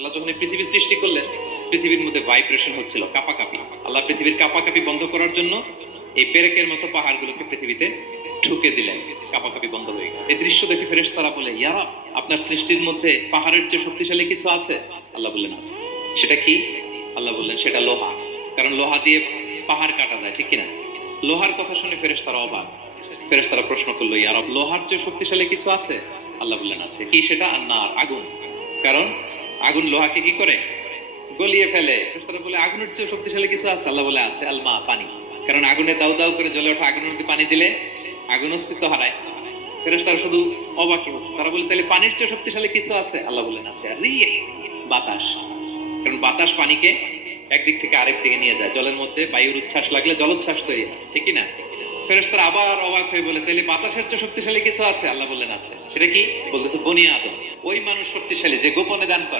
আল্লাহ যখন এই পৃথিবী সৃষ্টি করলেন, পৃথিবীর মধ্যে ভাইব্রেশন হচ্ছিল, কাঁপাকাঁপি। আল্লাহ পৃথিবীর কাঁপাকাঁপি বন্ধ করার জন্য এই পেরেকের মতো পাহাড়গুলোকে পৃথিবীতে ঠুকে দিলেন, কাঁপাকাঁপি বন্ধ হয়ে গেল। এই দৃশ্য দেখে ফেরেশতারা বলে, ইয়া রাব, আপনার সৃষ্টির মধ্যে পাহাড়ের চেয়ে শক্তিশালী কিছু আছে? আল্লাহ বললেন আছে। সেটা কি? আল্লাহ বললেন সেটা লোহা। কারণ লোহা দিয়ে পাহাড় কাটা যায়, ঠিক কিনা? লোহার কথা শুনে ফেরেশতারা অবাক। ফেরেশতারা প্রশ্ন করলো, ইয়া রাব, লোহার চেয়ে শক্তিশালী কিছু আছে? আল্লাহ বললেন আছে। কি সেটা? আন্নার, আগুন। কারণ আগুন লোহাকে কি করে? গলিয়ে ফেলে। ফেরেশতারা বলে আগুনের চেয়ে শক্তিশালী কিছু আছে? আল্লাহ বলে আছে, আলমা, পানি। কারণ আগুনে দাউ দাউ করে জ্বলে ওঠা আগুনের মধ্যে পানি দিলে আগুন অস্তিত্ব হারায়। ফেরেশতারা শুধু অবাকই হচ্ছে। তারা বলে তাহলে পানির চেয়ে শক্তিশালী কিছু আছে? আল্লাহ বললেন আছে, আর রিহ, বাতাস। কারণ বাতাস পানিকে একদিক থেকে আরেক দিকে নিয়ে যায়। জলের মধ্যে বায়ুর উচ্ছ্বাস লাগলে জলোচ্ছ্বাস তৈরি হয়, ঠিক না? ফেরেশতারা আবার অবাক হয়ে বলে তাহলে বাতাসের চেয়ে শক্তিশালী কিছু আছে? আল্লাহ বললেন আছে। সেটা কি? বলতেছে বনি আদম, ওই মানুষ শক্তিশালী যে গোপনে দান করে।